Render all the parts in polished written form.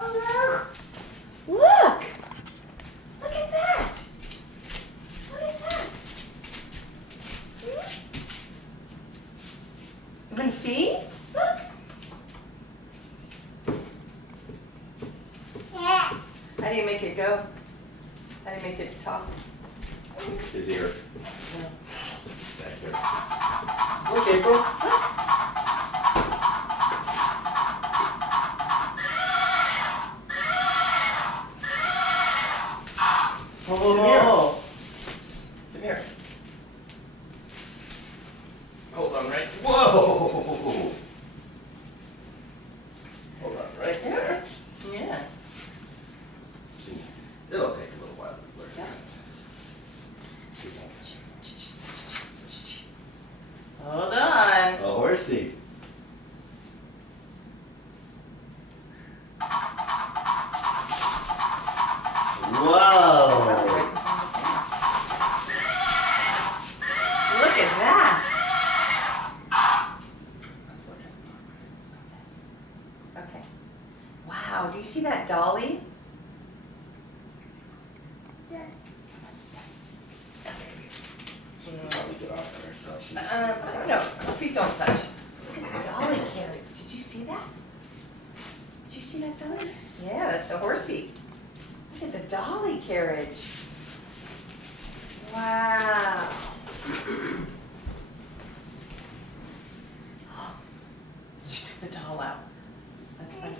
Look! Look at that! What is that? You want to see? Look! How do you make it go? How do you make it talk? His ear. No. Back here. Look, April. Oh! Come here. Hold on right. Whoa! Hold on right there. Yeah. It'll take a little while to work. Yeah. Hold on. A horsey. Whoa! Look at that. Okay. Wow, do you see that dolly? She can probably get off on herself. She just- I don't know. Her feet don't touch. Look at the dolly carriage. Did you see that? Did you see that dolly? Yeah, that's the horsey. Look at the dolly carriage. Wow. She took the doll out. That's funny.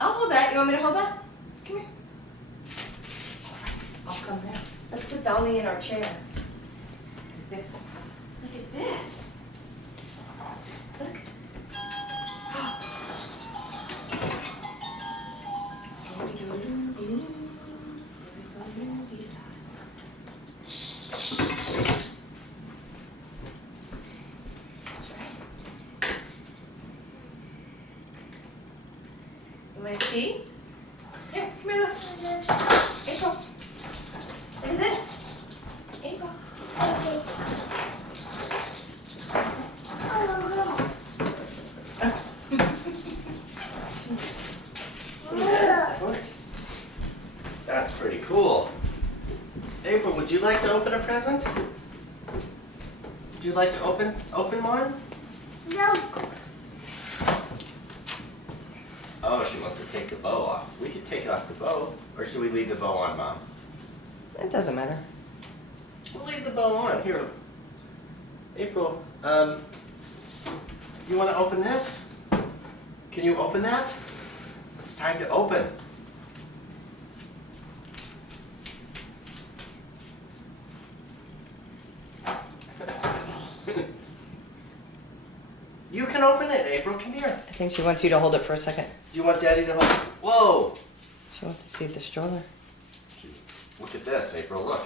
I'll hold that. You want me to hold that? Come here. All right, I'll come there. Let's put Dolly in our chair. Look at this. Look at this. Look. You want to see? Here, come here, look. April. Look at this. April. She does the horse. That's pretty cool. April, would you like to open a present? Would you like to open one? Oh, she wants to take the bow off. We could take off the bow, or should we leave the bow on, Mom? It doesn't matter. We'll leave the bow on. Here, April. You want to open this? Can you open that? It's time to open. You can open it, April. Come here. I think she wants you to hold it for a second. Do you want Daddy to hold it? Whoa! She wants to see the stroller. Look at this, April. Look.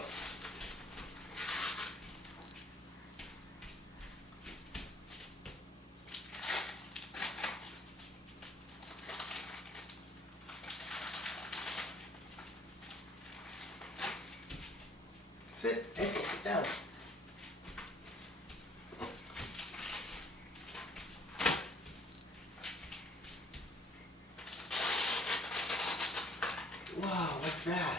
Sit. April, sit down. Wow, what's that?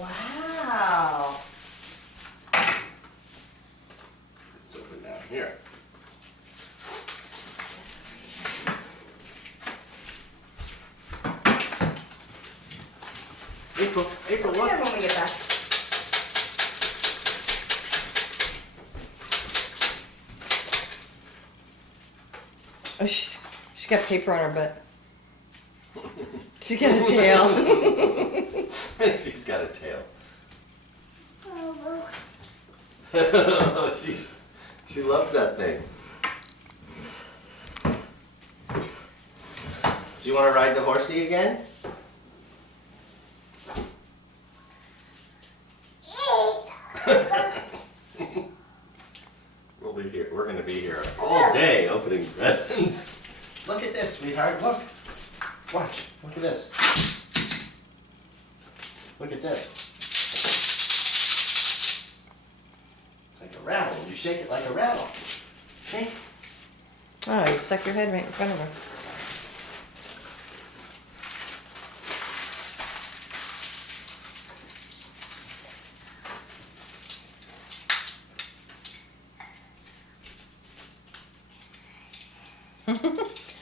Wow. Let's open down here. April, look. Yeah, when we get back. Oh, she's got paper on her butt. She's got a tail. She's got a tail. She loves that thing. Do you want to ride the horsey again? We'll be here. We're going to be here all day opening presents. Look at this, sweetheart. Look. Watch. Look at this. Look at this. It's like a rattle. You shake it like a rattle. Shake. Oh, you stuck your head right in front of her.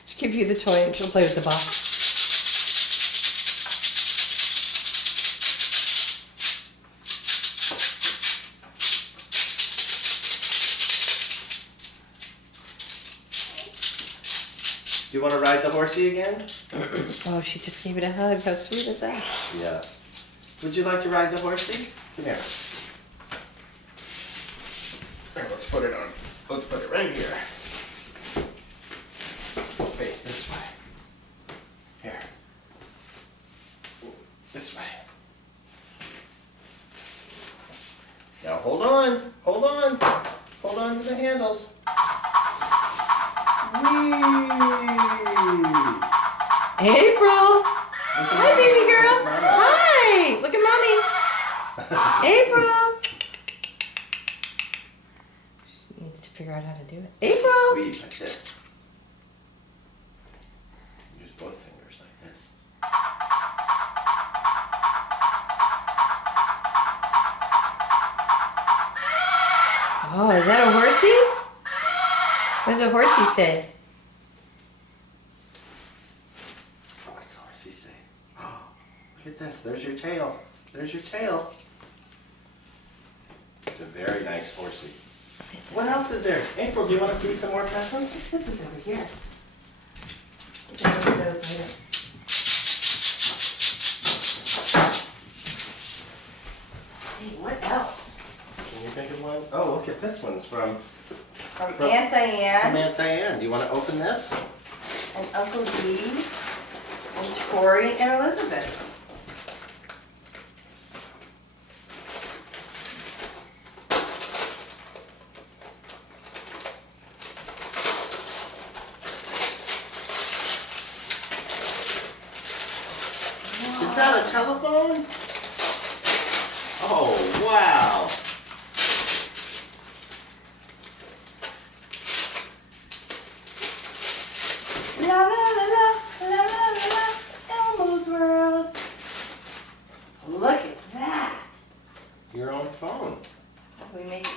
She'll give you the toy and she'll play with the box. Do you want to ride the horsey again? Oh, she just gave it a hug. How sweet is that? Yeah. Would you like to ride the horsey? Come here. Here, let's put it on. Let's put it right here. Face this way. Here. This way. Now hold on. Hold on. Hold on to the handles. Whee! April! Look at Hi, baby girl. Mama. Hi! Look at mommy. April! She needs to figure out how to do it. April! Squeeze like this. Use both fingers like this. Oh, is that a horsey? What does a horsey say? What's the horsey say? Oh, look at this. There's your tail. There's your tail. It's a very nice horsey. What else is there? April, do you want to see some more presents? This is over here. We can look at those later. Let's see, what else? Can you think of one? Oh, look at this one's from From Aunt Diane Aunt Diane. Do you want to open this? and Uncle Dee and Tori and Elizabeth. Is that a telephone? Oh, wow. La la la la la la la la Elmo's World. Look at that. Your own phone. We make it.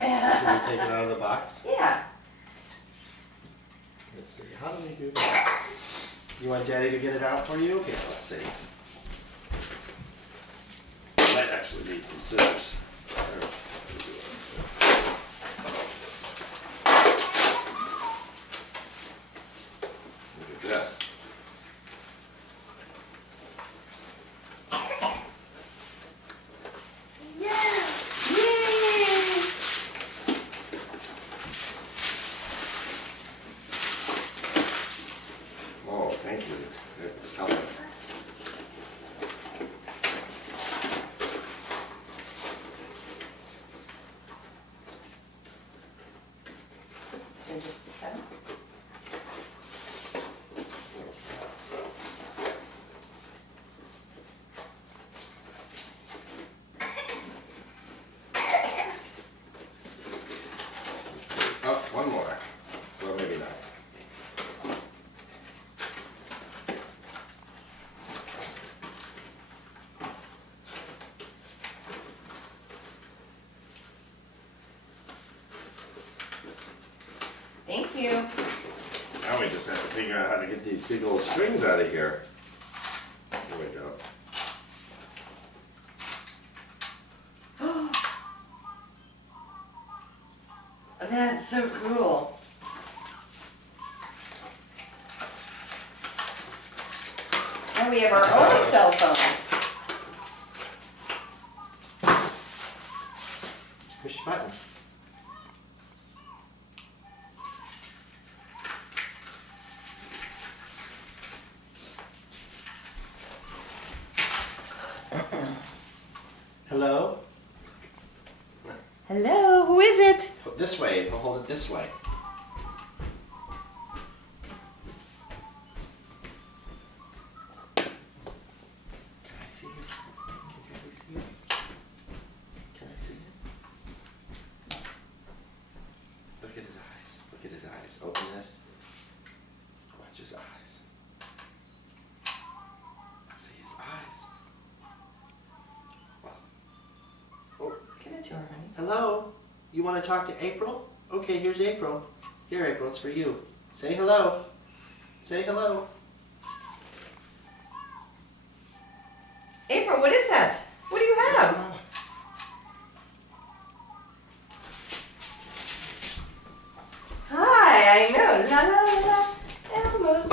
Should we take it out of the box? Yeah. Let's see. How do we do that? You want Daddy to get it out for you? Here, let's see. Might actually need some scissors. Look at this. Yay! Oh, thank you. It was helping. And just Oh, one more. Well, maybe not. thank you. Now we just have to figure out how to get these big old strings out of here. There we go. That's so cool. Now we have our own cell phone. Push the button. Hello? Hello, who is it? This way, April, hold it this way. Can I see it? Can I see it? Can I see it? Look at his eyes. Look at his eyes. Open this. Watch his eyes. See his eyes. Wow. Oh. Give it to her, honey. Hello? You want to talk to April? Okay, here's April. Here, April, it's for you. Say hello. Say hello. April, what is that? What do you have? Hi, I know. La la la. Elmo's.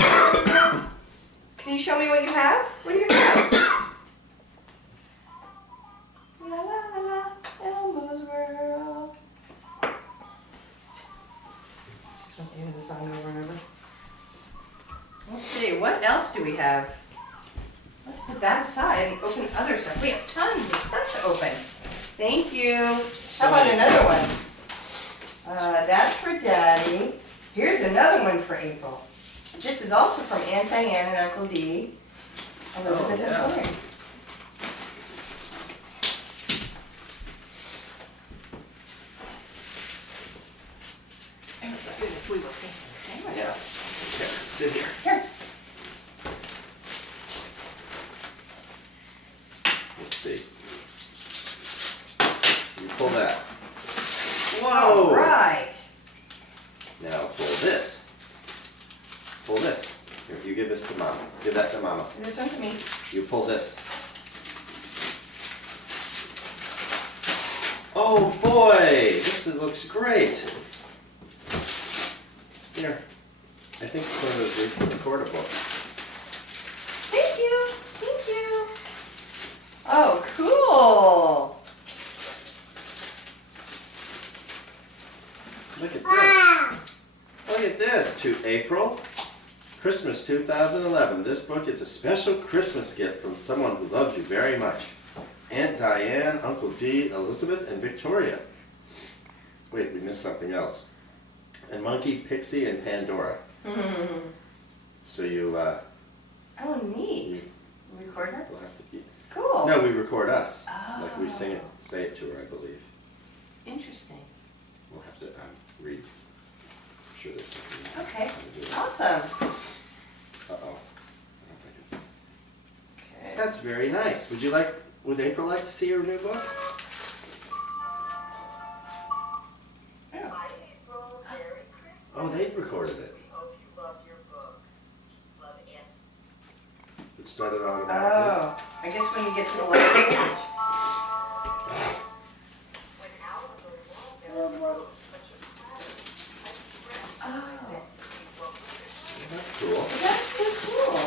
Can you show me what you have? What do you have? La la la. Elmo's world. Just wants to hear the song over and over. Let's see. What else do we have? Let's put that aside and open other stuff. We have tons of stuff to open. Thank you. How about another one? That's for Daddy. Here's another one for April. This is also from Aunt Diane and Uncle Dee. Elizabeth yeah. and Claire. If we were facing the camera. Yeah. Here, sit here. Here. Let's see. You pull that. All Whoa! right. Now pull this. Pull this. Here, you give this to Mama. Give that to Mama. This one to me. You pull this. Oh boy! Looks great. Here. I think it's one of those recorder books. Thank you. Thank you. Oh, cool. Look at this. Look at this. To April. Christmas 2011. This book is a special Christmas gift from someone who loves you very much. Aunt Diane, Uncle Dee, Elizabeth, and Victoria. Wait, we missed something else. And Monkey, Pixie, and Pandora. So you, Oh, neat. Record her? will have to be... Cool. No, we record us. Like we Oh. say it to her, I believe. Interesting. We'll have to read. I'm sure there's something. Okay. how to do it. Awesome. Uh-oh. I don't think it... Okay. That's very nice. Would April like to see your new book? Yeah. Hi, April. Merry Christmas. Oh, they recorded it. We hope you love your book. Love, Aunt. It started automatically. Oh, I guess when you get to the last page. When Alan was born, such a platter. I expressed Oh, what was That's cool. that's so cool.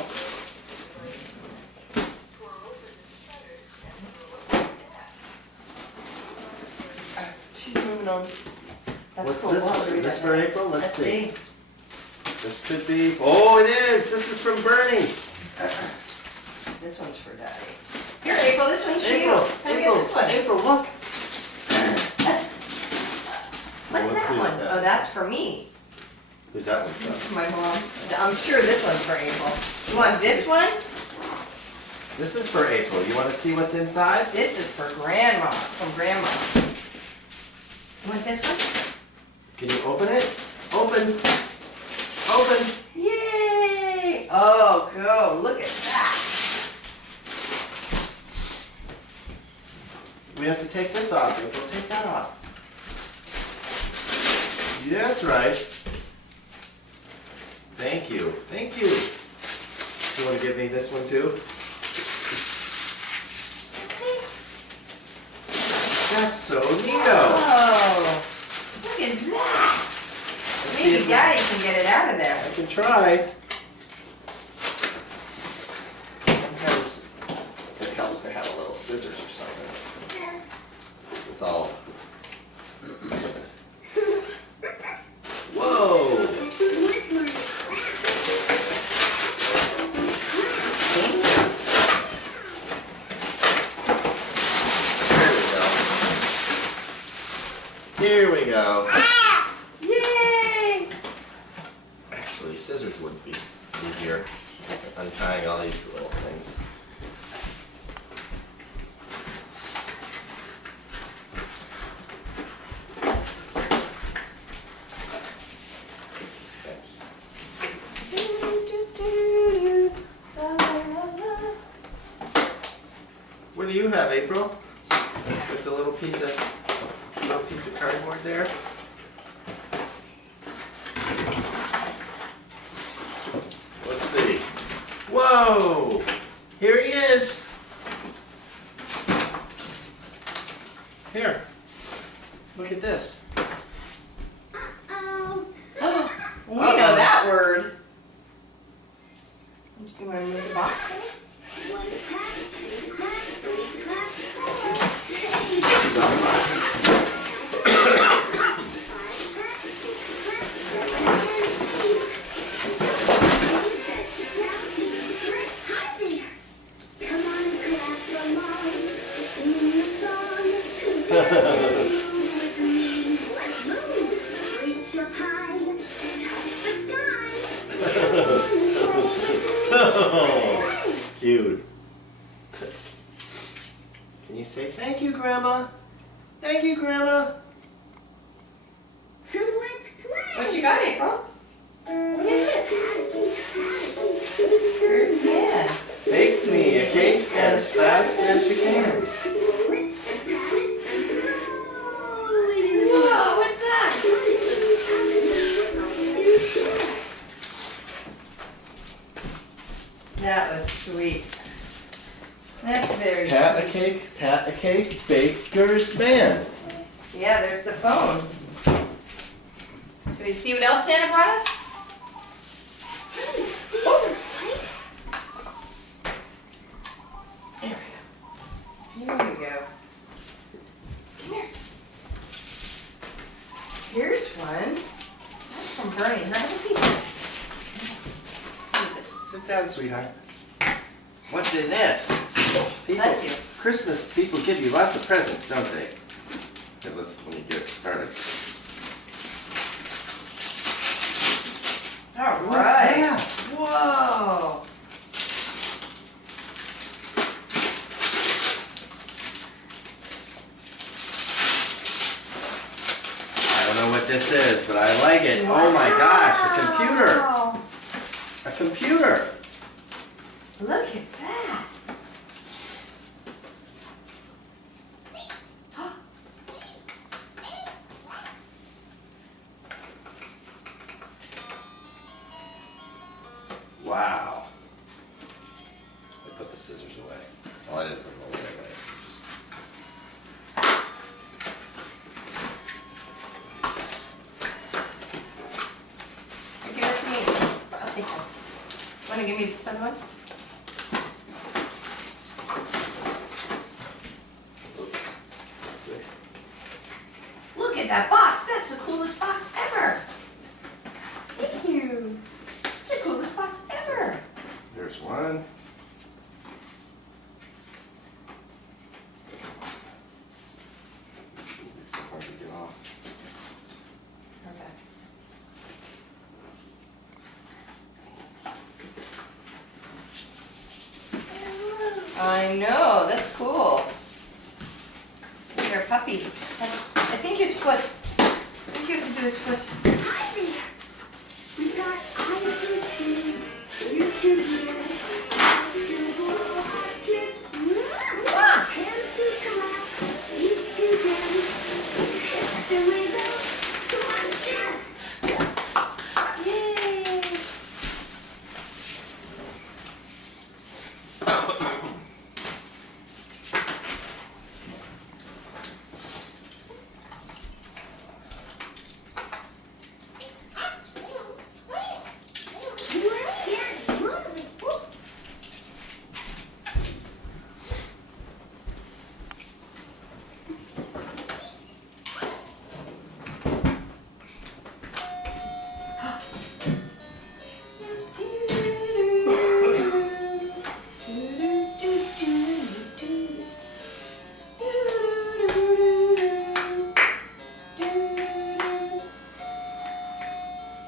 tore open the shutters and threw up the deck. She's moving on. That's What's cool. this We'll have one? to Is read this that for now. April? Let's see. see. This could be... Oh, it is! This is from Bernie. This one's for Daddy. Here, April, this one's for you. April! Come get this one. April, look! What's Let's see that what one? that Oh, is. that's for me. Who's that one from? My mom. I'm sure this one's for April. You want this one? This is for April. You want to see what's inside? This is for Grandma, from Grandma. You want this one? Can you open it? Open! Open! Yay! Oh, go. Look at that. We have to take this off. April, take that off. Yeah, that's right. Thank you. Thank you. You want to give me this one too? That's so neato. Oh, look at that. Let's see Maybe if we- Daddy can get it out of there. I can try. Sometimes it helps to have a little scissors or something. It's all. Whoa! Here we go. Here we go. would be easier untying all these little things. Thanks. What do you have, April? With the little piece of cardboard there? Let's see. Whoa! Here he is. Here. Look at this. We know that word. You want to move the box? Oh, cute. Can you say thank you, Grandma? Thank you, Grandma. What you got, April? What is it? Here's a can. Bake me a cake as fast as you can. Whoa, what's that? That was sweet. That's very sweet. Pat a cake, baker's man. Yeah, there's the phone. Should we see what else Santa brought us? Oh. There we go. Here we go. Come here. Here's one. That's from Bernie. Let me see. Look at this. Sit down, sweetheart. What's in this? People, Bless you. Christmas people give you lots of presents, don't they? Okay, let me get started. All What's right. that? Whoa. I don't know what this is, but I like it. Oh my gosh, a computer. Wow. A computer. Look at that. Wow. I put the scissors away. Oh, I didn't put them away. But just... Yes. Give it to me. I'll take it. Want to give me this other one? Oops. Let's see. Look at that box. That's the coolest box ever. Thank you. It's the coolest box ever. There's one. It's so hard to get off. Her back is- I know, that's cool. Look at our puppy. I think his foot. I think you have to do his foot. Hi there. We got eyes to see, ears to hear, mouth to blow a kiss, hands to clap, feet to dance. That's the way it goes. Come on, dance. Yay! Yeah, moving.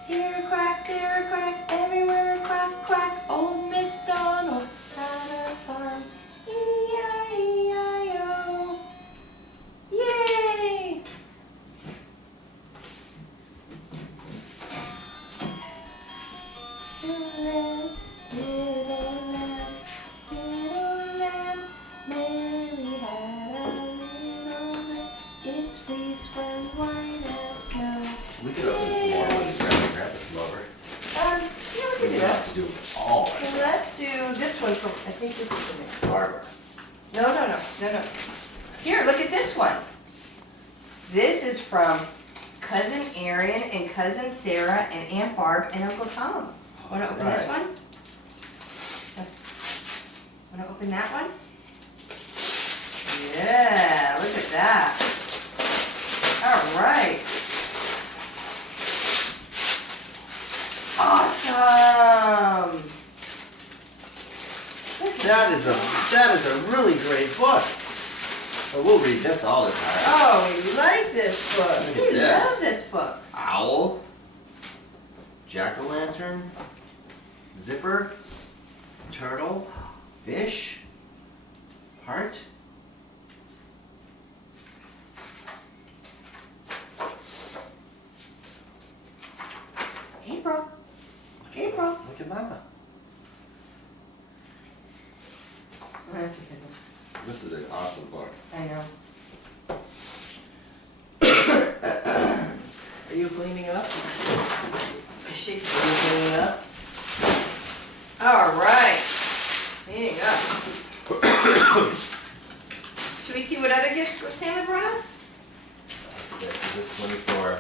Here, quack, quack, there a quack, everywhere a quack, quack. Old MacDonald had a farm. E-I-E-I-O. Yay! Little lamb, Mary had a little lamb. Its fleece was white as snow. We could open some more when Grandpa come over. Yeah, we We can do don't that. have to do it all. Okay, let's do this one from, I think this is from Barbara. No. Here, look at this one. This is from Cousin Erin and Cousin Sarah and Aunt Barb and Uncle Tom. Wanna open this Right. one? Wanna open that one? Yeah, look at that. All right. Awesome. That is a really great book. But we'll read this all the time. Oh, we like this book. Look at We this. love this book. Owl, jack-o'-lantern, zipper, turtle, fish, heart. April. April. Look at Mama. That's a good one. This is an awesome book. I know. Are you cleaning up? Is she? Are you cleaning up? All right. Cleaning up. Should we see what other gifts Santa brought us? What's this? Is this one for?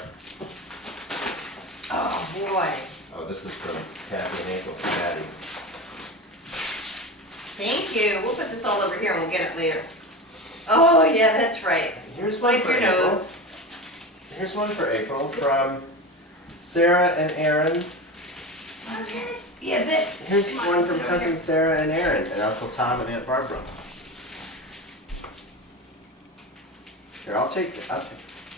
Oh boy. Oh, this is from Kathy and April for Daddy. Thank you. We'll put this all over here and we'll get it later. Oh yeah, that's right. Here's one Wipe for your April. nose. Here's one for April from Sarah and Aaron. Okay. Yeah, this. Here's Come on, one sit from over cousin here. Sarah and Aaron and Uncle Tom and Aunt Barbara. Here, I'll take it.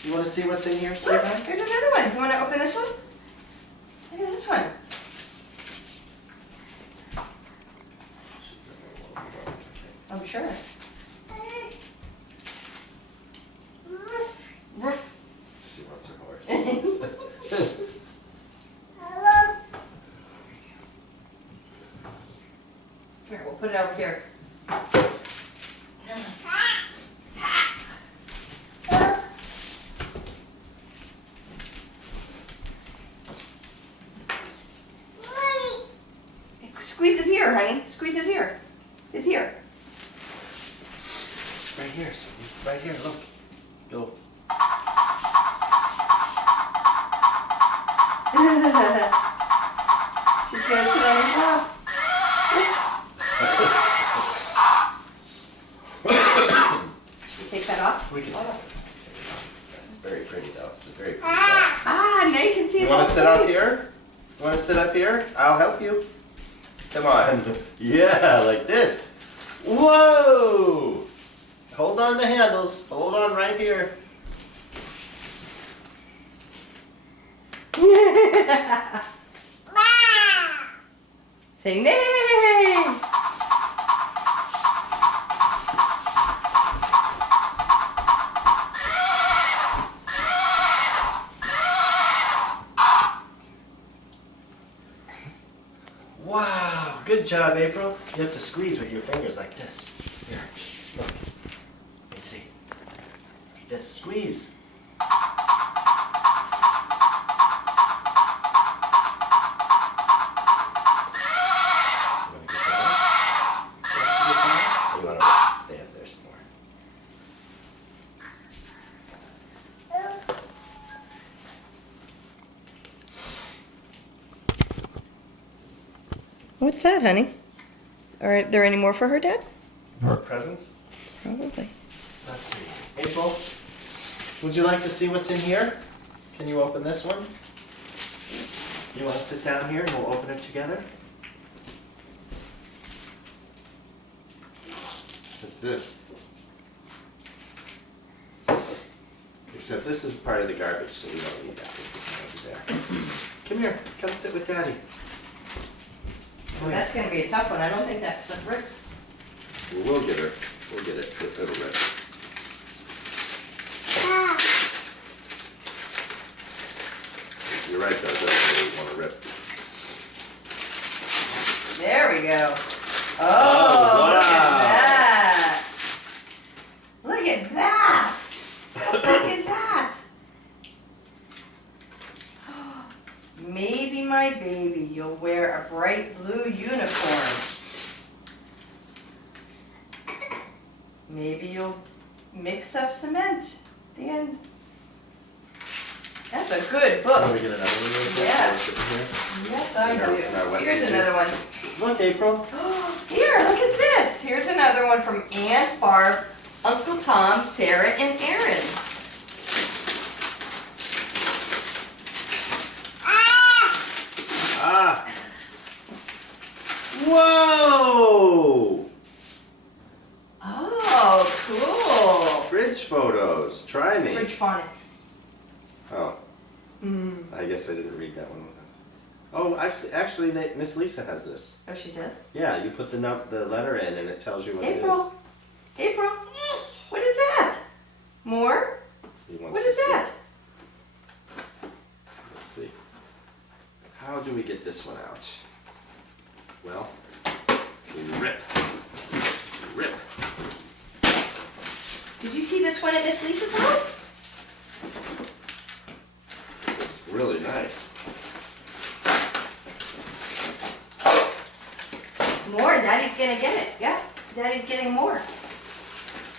You want to see what's in here, Look, sweetheart? there's another one. You want to open this one? Look at this one. I'm sure. Roof. She wants her horse. Here, we'll put it over here. Squeeze his ear, honey. Squeeze his ear. His ear. Right here, sweetie. Right here, look. Go. She's gonna sit on his lap. Should we take that off? We can take Hold it on. off. It's very pretty though. It's a very pretty book. Ah, now you can see You his want whole to sit up face. here? You want to sit up here? I'll help you. Come on. Yeah, like this. Whoa! Hold on the handles. Hold on right here. Say nay. Wow, good job, April. You have to squeeze with your fingers like this. Here, look. Let me see. Like this, squeeze. You want to get that up? You want to stay up there some more? What's that, honey? Are there any more for her, Dad? More presents? Probably. Let's see. April, would you like to see what's in here? Can you open this one? You want to sit down here and we'll open it together? What's this? Except this is part of the garbage, so we don't need that. We can put it over there. Come here. Come sit with Daddy. Come here. That's gonna be a tough one. I don't think that stuff rips. Well, we'll get her. We'll get it. It'll rip. Ah. You're right, though. It doesn't really want to rip. There we go. Oh, Oh, look at wow. that. Look at that. How big is that? Maybe, my baby, you'll wear a bright blue uniform. Maybe you'll mix up cement. The end. That's a good Want book. me to get another one? Really quick? Yeah. Sit here? Yes, I In our wet do. Here's pages. another one. Look, April. Here, look at this. Here's another one from Aunt Barb, Uncle Tom, Sarah, and Aaron. Ah! Whoa! Oh, cool. Fridge photos. Try me. Fridge phonics. Oh, I guess I didn't read that one. Oh, actually, Miss Lisa has this. Oh, she does? Yeah, you put the letter in, and it tells you what April. April. What is that? More? it is. He wants What to is see. that? Let's see. How do we get this one out? Well, we rip. Rip. Did you see this one at Miss Lisa's house? It's really nice. More. Daddy's gonna get it. Yeah, Daddy's getting more.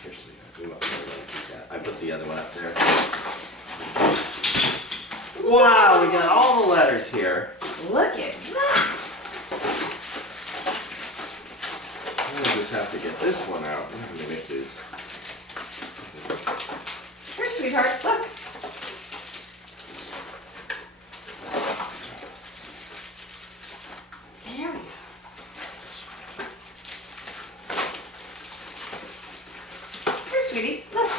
Here, sweetheart. We want to keep that. I put the other one up there. Wow, we got all the letters here. Look at that. We'll just have to get this one out. Let me make these. Here, sweetheart. Look. There we go. Here, sweetie. Look.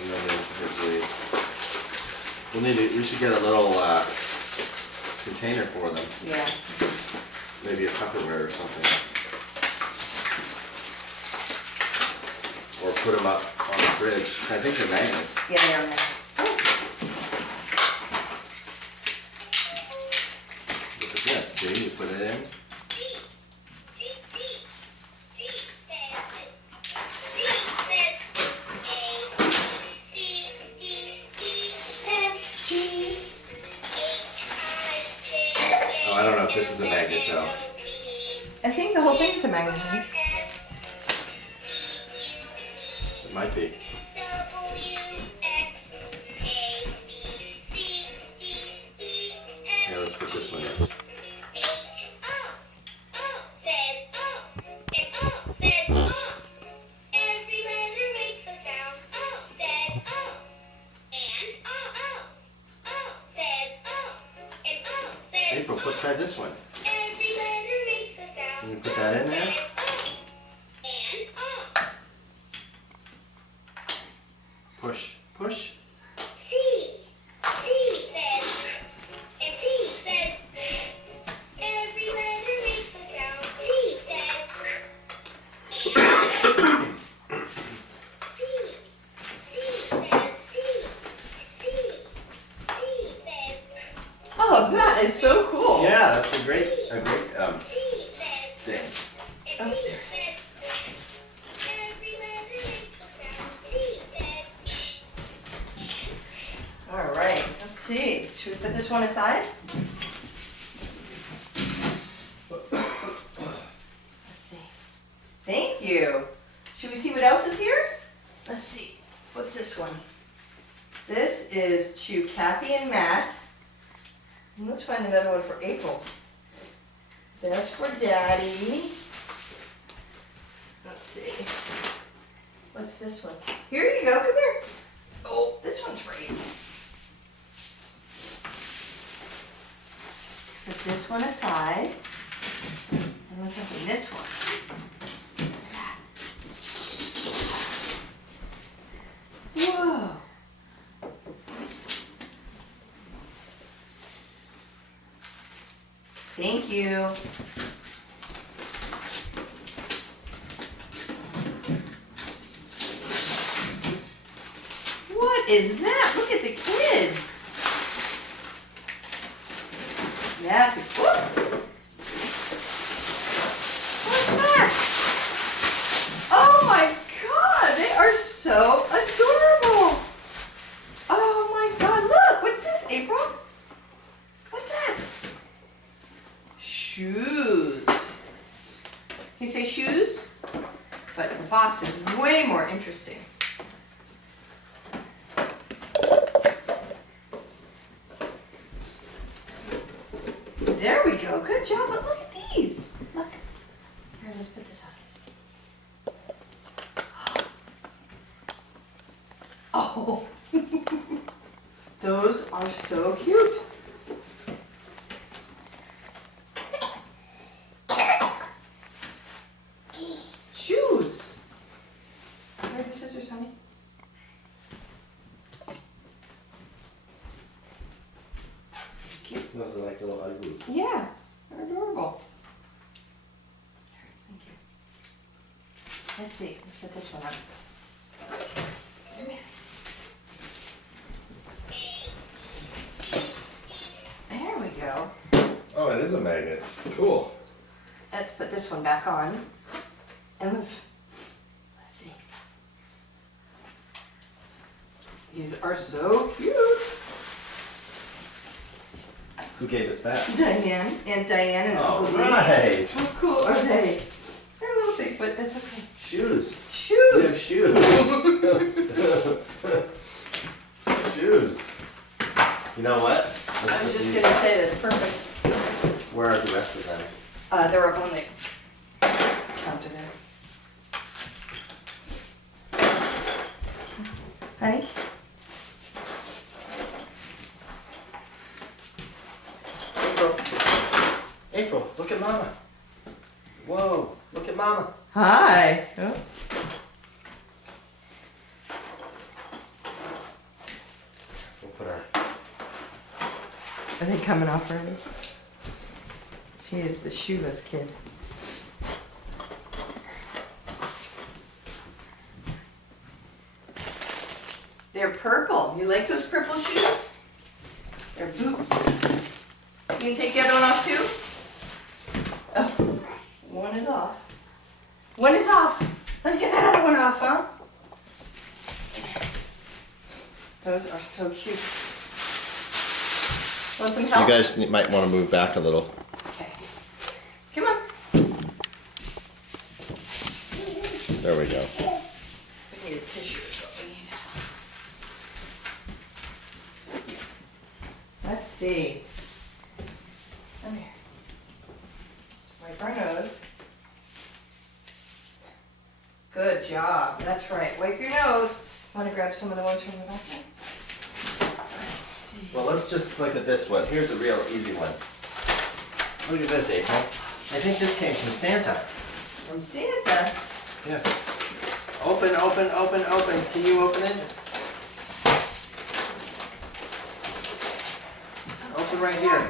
And then here's these. We should get a little container for them. Yeah. Maybe a Tupperware or something. Or put them up on the fridge. I think they're magnets. Yeah, they are now. Look at this. See, you put it in. Oh, I don't know if this is a magnet though. I think the whole thing is a magnet, honey. It might be. Here, let's put this one in. April, try this one. Can you put that in there? Push, push. Oh, that is so cool. Yeah, that's a great thing. Oh, all right, let's see. Should we put this one aside? Let's see. Thank you. Should we see what else is here? Let's see. What's this one? This is to Kathy and Matt. And let's find another one for April. That's for Daddy. Let's see. What's this one? Here you go. Come here. Oh, this one's for April. Put this one aside. And let's open this one. Whoa. Thank you. What is that? Look at the kids. That's a whoop. What's that? Oh my God, they are so adorable. Oh my God, look, what's this, April? What's that? Shoes. Can you say shoes? But the box is way more interesting. There we go. Good job. But look at these. Look. Here, let's put this on. Oh. Those are so cute. Shoes. Where are the scissors, honey? Cute. Those are like little Uggs. Yeah, they're adorable. Here, thank you. Let's see, let's get this one out of this. Come here. There we go. Oh, it is a magnet. Cool. Let's put this one back on. And let's see. These are so cute. Who gave us that? Diane, Aunt Diane and All Uncle Lee. right. How cool are they? They're a little big, but that's okay. Shoes. We have Shoes. shoes. Shoes. You know what? I was just gonna say that's perfect. Where are the rest of them? They're up on the counter there. Honey? April. April, look at Mama. Whoa, look at Mama. Hi. Oh. We'll put our. Are they coming off already? She is the shoeless kid. They're purple. You like those purple shoes? They're boots. You can take the other one off too? Oh, one is off. One is off. Let's get that other one off, huh? Those are so cute. Want some help? You guys might want to move back a little. Okay. Come on. There we go. We need a tissue is what we need. Let's see. Come here. Let's wipe our nose. Good job. That's right. Wipe your nose. Want to grab some of the ones from the back there? Let's see. Well, let's just look at this one. Here's a real easy one. Look at this, April. I think this came from Santa. From Santa. Yes. Open, open, open, open. Can you open it? Open right here.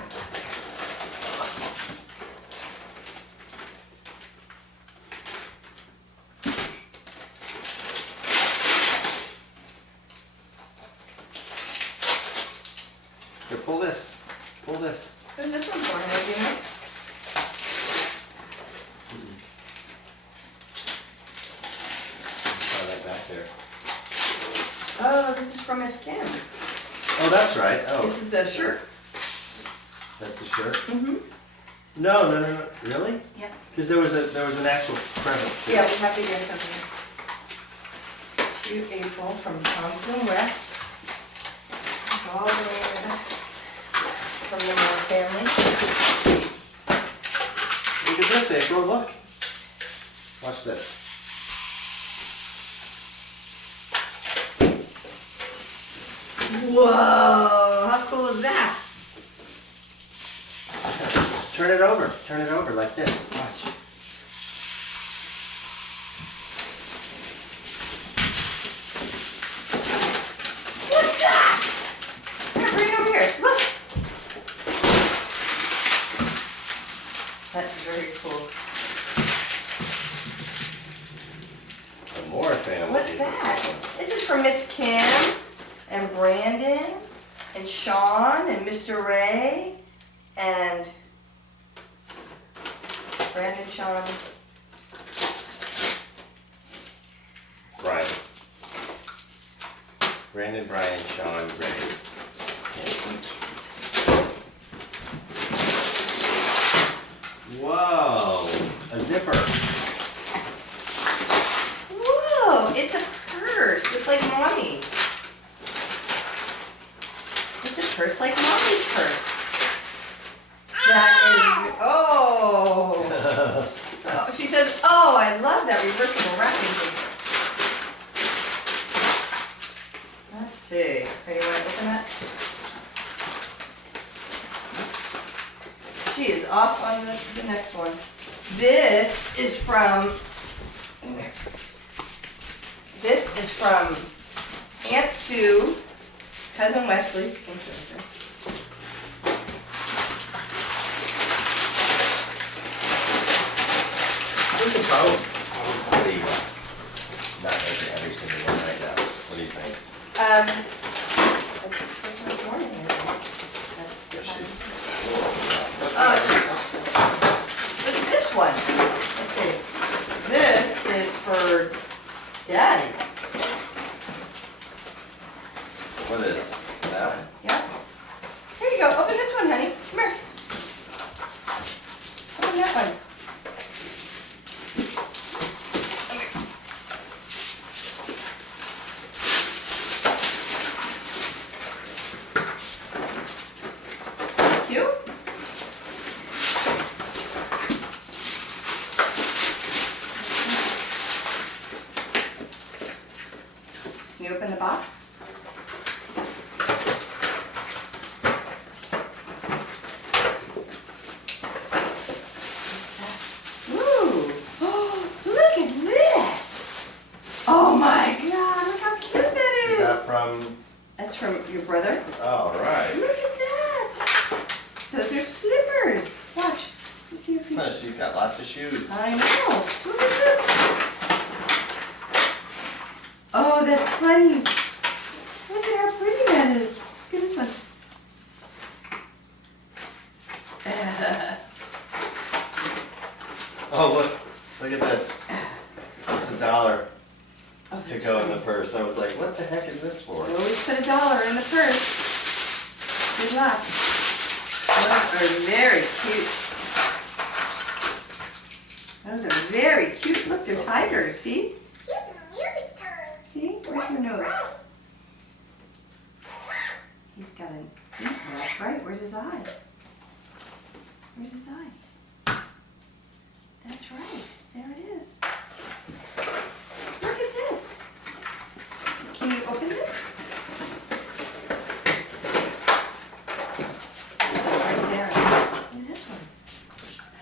Here, pull this. Pull this. Who's this one for? How do you know? Try that back there. Oh, this is from Miss Kim. Oh, that's right. Oh, This is the shirt. that's the shirt. Mm-hmm. No, no, no, no. Really? Yeah. Because there was an actual present. too. Yeah, we have to get something. To April from Thompson West. All the way from the Moore family. Look at this, April. Look. Watch this. Whoa! How cool is that? Turn it over. Turn it over like this. Watch. What's that? Here, bring it over here. Look. that? This is from Miss Kim and Brandon and Sean and Mr. Ray and Brandon, Sean. Brian. Brandon, Brian, Sean, Ray. Whoa, a zipper. Whoa, it's a purse, just like Mommy. It's a purse like Mommy's purse. That is, oh. Oh, she says, oh, I love that reversible wrapping paper. Let's see, ready, want to open that? She is off on the next one. This is from Aunt Sue, Cousin Wesley's. Think about probably not every single one right now. What do you think? That's Christmas morning. That's the She's look at this one. Let's see. This is for Daddy. What is that one? Yeah. Here you go. Open this one, honey. Come here. Open that one. Cute. Can you open the box? Ooh. Oh, look at this. Oh my God, look how cute that Is is. that from? That's from your brother. All right. Look at that. Those are slippers. Watch. Let's see if you. Oh, she's got lots of shoes. I know. Look at this. Oh, that's funny. Look at how pretty that is. Look at this one. Oh, look at this. It's $1 to go in the purse. I was like, what the heck is this for? You always put $1 in the purse. Good luck. Those are very cute. Those are very cute. Look, they're tigers. See? See? Where's your nose? He's got an. That's right. Where's his eye? Where's his eye? That's right. There it is. Look at this. Can you open it? Right there. Look at this one.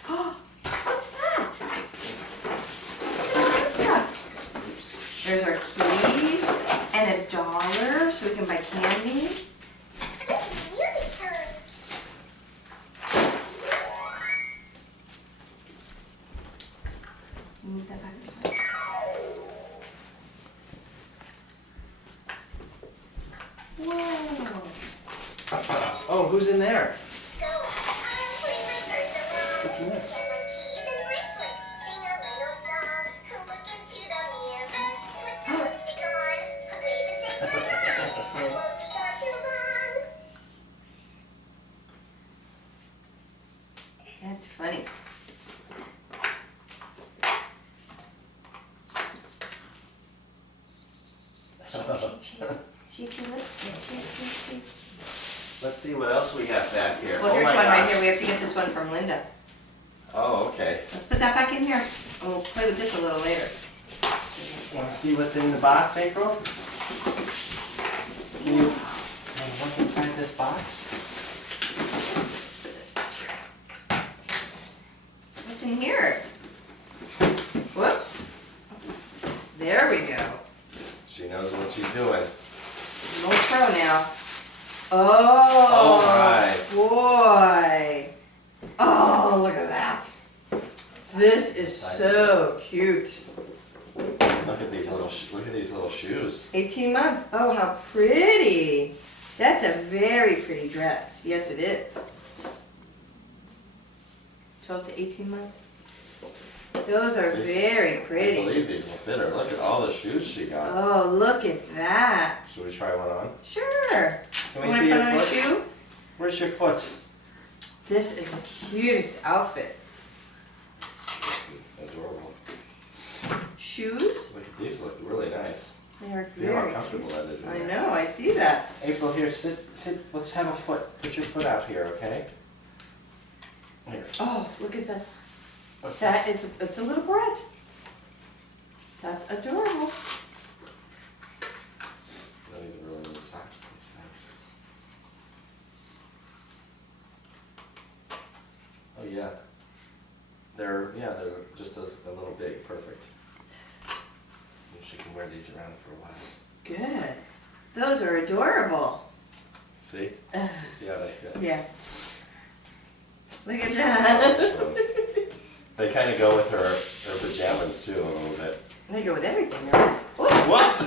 Oh, what's that? Look at all that stuff. There's our keys and $1 so we can buy candy. Move that back. Whoa. Oh, who's in there? Look at this. That's funny. Shake your lips there. Shake. Let's see what else we have back here. Well, Oh here's my one right gosh. here. We have to get this one from Linda. Oh, okay. Let's put that back in here. And we'll play with this a little later. Want to see what's in the box, April? Can you look inside this box? Let's put this back here. What's in here? Whoops. There we go. She knows what she's doing. No pro now. Oh, my. boy. Oh, look at that. This is so cute. Okay. look at these little shoes. 18 months. Oh, how pretty. That's a very pretty dress. Yes, it is. 12 to 18 months. Those are very I pretty. believe these will fit her. Look at all the shoes she got. Oh, look at that. Should we try one on? Sure. Can we Wanna see your put on a foot? shoe? Where's your foot? This is the cutest outfit. Adorable. Shoes? Look at these. Look really nice. They are Feel how very comfortable cute. that is. In I there. know, I see that. April, here, sit. Let's have a foot. Put your foot out here, okay? Here. Oh, look at this. What's That is, it's a little Brett. That's adorable. Don't even really need socks for these things. Oh yeah. They're just a little big, perfect. And she can wear these around for a while. Good. Those are adorable. See? See how they fit? Yeah. Look at that. They kind of go with her pajamas too a little bit. They go with everything, right? Whoops!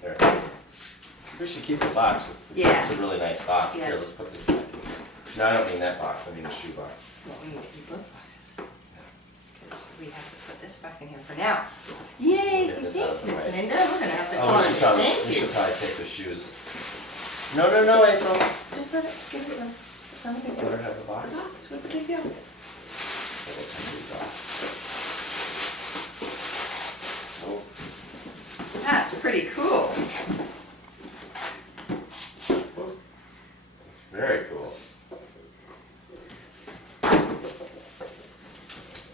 There. We should keep the box. Yeah. It's a really nice box. Here, Yes. let's put this back. No, I don't mean that box. I mean the shoe box. Well, we need to keep both boxes. Because we have to put this back in here for now. Yay! Get this Thanks, out of the Miss way. Linda. We're gonna have to Oh, call we her. should probably, Thank we you. should probably take the shoes. No, April. Just let it, give it a, it's not a big Let her deal. have the box. The box, what's the big deal? Okay, we'll take these off. Oh, That's pretty cool. that's very cool.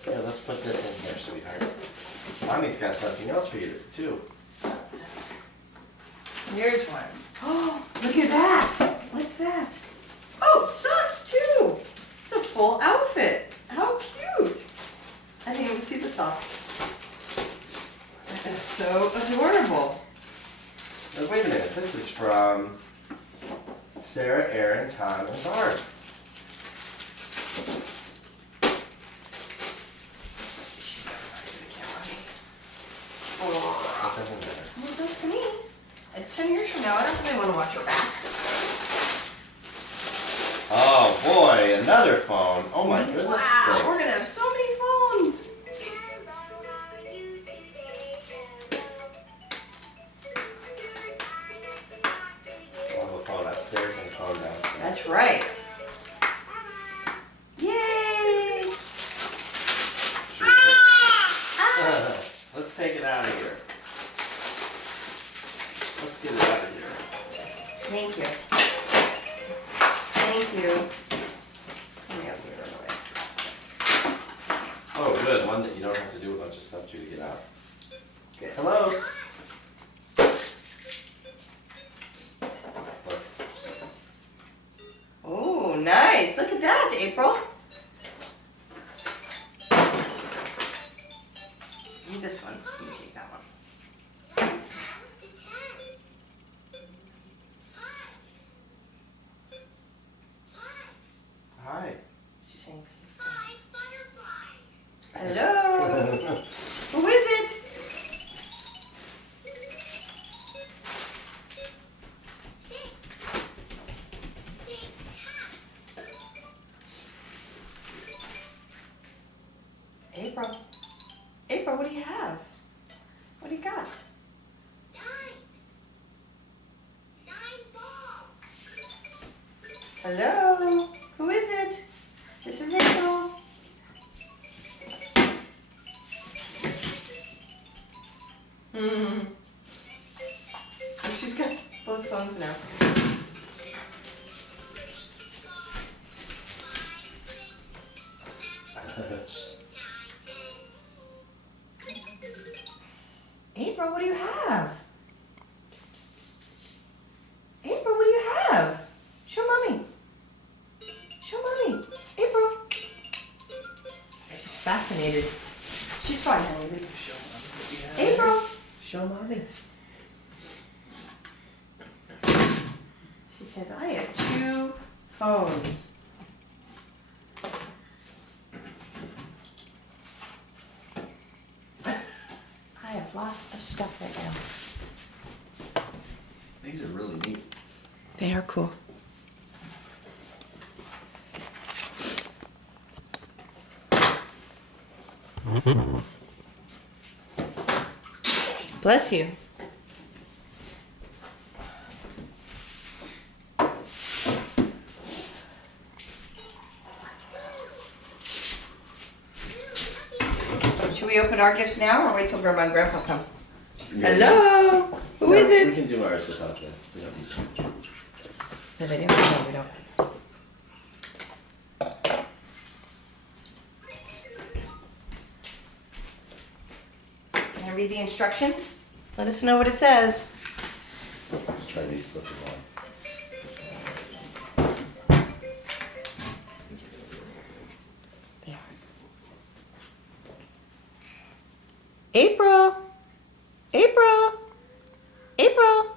Here, let's put this in here, sweetheart. Mommy's got something else for you too. Here's one. Oh, look at that. What's that? Oh, socks too. It's a full outfit. How cute. I didn't even see the socks. That is so adorable. Now, wait a minute, this is from Sarah, Aaron, Tom, and Barb. She's got to run to the camera. It doesn't matter. Well, it does to me. And 10 years from now, I don't really want to watch her back. Oh boy, another phone. Oh my goodness Wow, sakes. we're going to have so many phones. We'll have a phone upstairs and a phone downstairs. That's right. Yay! Should we take- Ah! Let's take it out of here. Let's get it out of here. Thank you. Thank you. Let me open it away. Oh, good. One that you don't have to do a bunch of stuff to get out. Good. Hello. Look. Oh, nice. Look at that, April. Need this one. Let me take that one. Hi. She's saying. Hello. Who is it? April. April, what do you have? What do you got? Hello. Who is it? This is April. Hmm. Oh, she's got both phones now. April, what do you have? Psst, psst, psst, psst, psst. April, what do you have? Show mommy. Show mommy. April. She's fascinated. She's fine, honey. Show mommy what you have. April. Show mommy. She says, I have 2 phones. stuff right now. These are really neat. They are cool. Bless you. Should we open our gifts now or wait till Grandma and Grandpa come? Hello? Who is We it? can do ours without that. We don't need that. The video? No, we don't. Can I read the instructions? Let us know what it says. Let's try these slippers on. They are. April! April! April!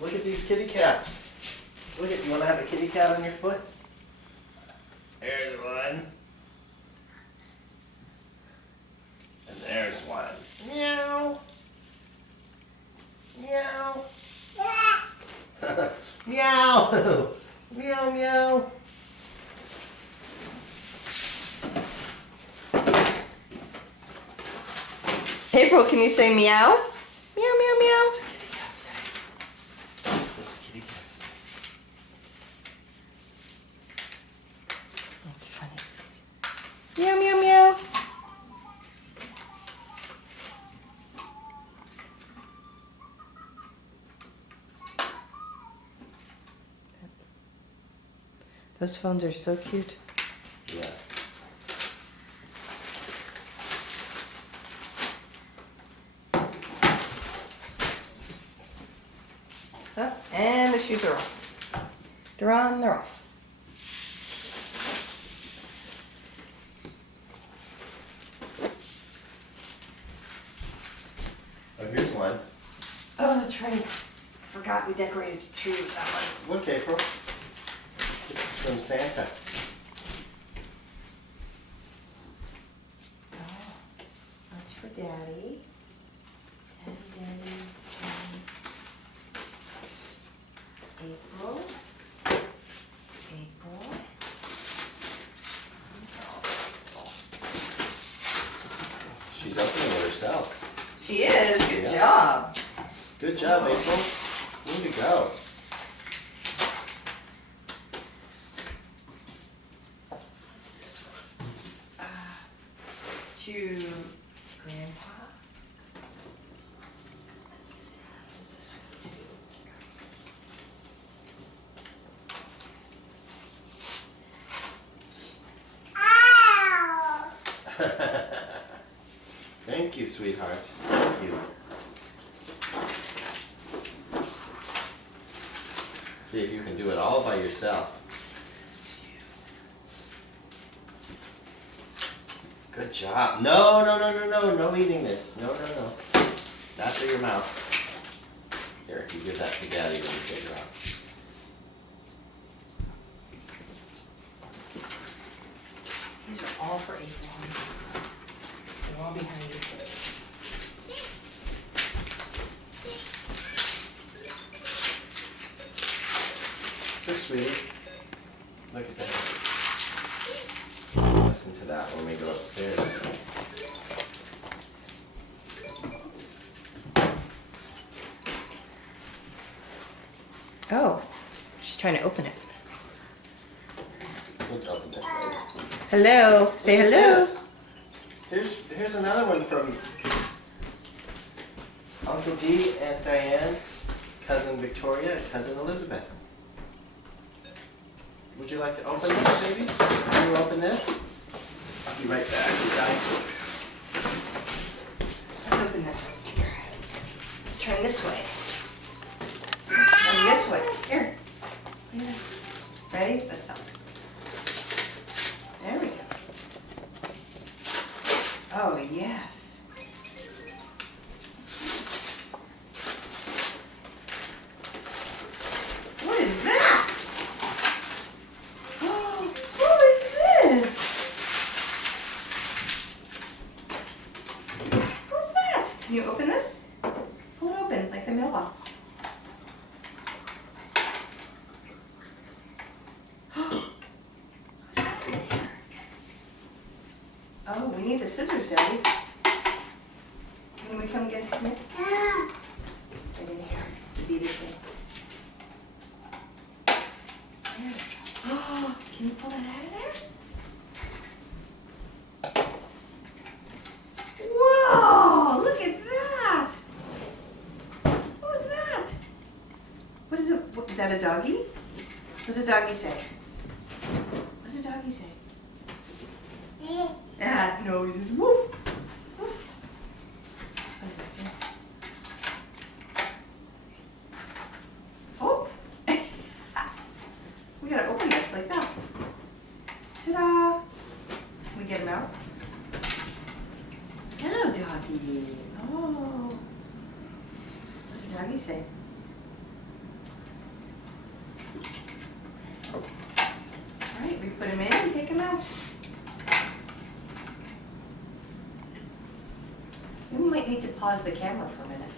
Look at these kitty cats. Look at, you want to have a kitty cat on your foot? There's one. And there's one. Meow. Meow. Meow. Meow, meow. April, can you say meow? Meow, meow, meow. What's a kitty cat say? What's a kitty cat say? That's funny. Meow, meow, meow. Those phones are so cute. Yeah. Oh, and the shoes are off. They're on, they're off. Oh, here's one. Oh, that's right. I forgot we decorated the tree with that one. Look, April. This is from Santa. Oh, that's for Daddy. Daddy, Daddy, April. April. She's opening it herself. She is. Good Yeah. job. Good job, April. Way to go. What's this one? To Grandpa. Let's see. What's this one to? Thank you, sweetheart. Thank you. See if you can do it all by yourself. This is to you. Good job. No, no, no, no, no. No eating this. No, no, no. Not through your mouth. Here, you give that to Daddy when you take her out. These are all for April. They're all behind you. Look, sweetie. Look at that. Listen to that when we go upstairs. Oh, she's trying to open it. We'll open this later. Hello. Say Look at hello. this. Here's another one from Uncle D, Aunt Diane, Cousin Victoria, and Cousin Elizabeth. Would you like to open this, baby? Can you open this? I'll be right back, you guys. Let's open this one. Here. Let's turn this way. Let's turn this way. Here. Look at this. Ready? That's up. There we go. Oh, yes. What is that? Oh, who is this? Can you open this? Pull it open, like the mailbox. What's that in there? Oh, we need the scissors, Debbie. Can we come get a snip? Right in here, the beaded thing. There we go. Oh, can you pull that out of there? Whoa, look at that. What was that? What is it? What, is that a doggy? What's a doggy say? What's a doggy say? Ah, no, he says woof. Woof. Put it back in. Oh. We gotta open this like that. Ta-da! Can we get him out? Hello, doggy. Oh. What's the doggy say? All right, we put him in and take him out. We might need to pause the camera for a minute.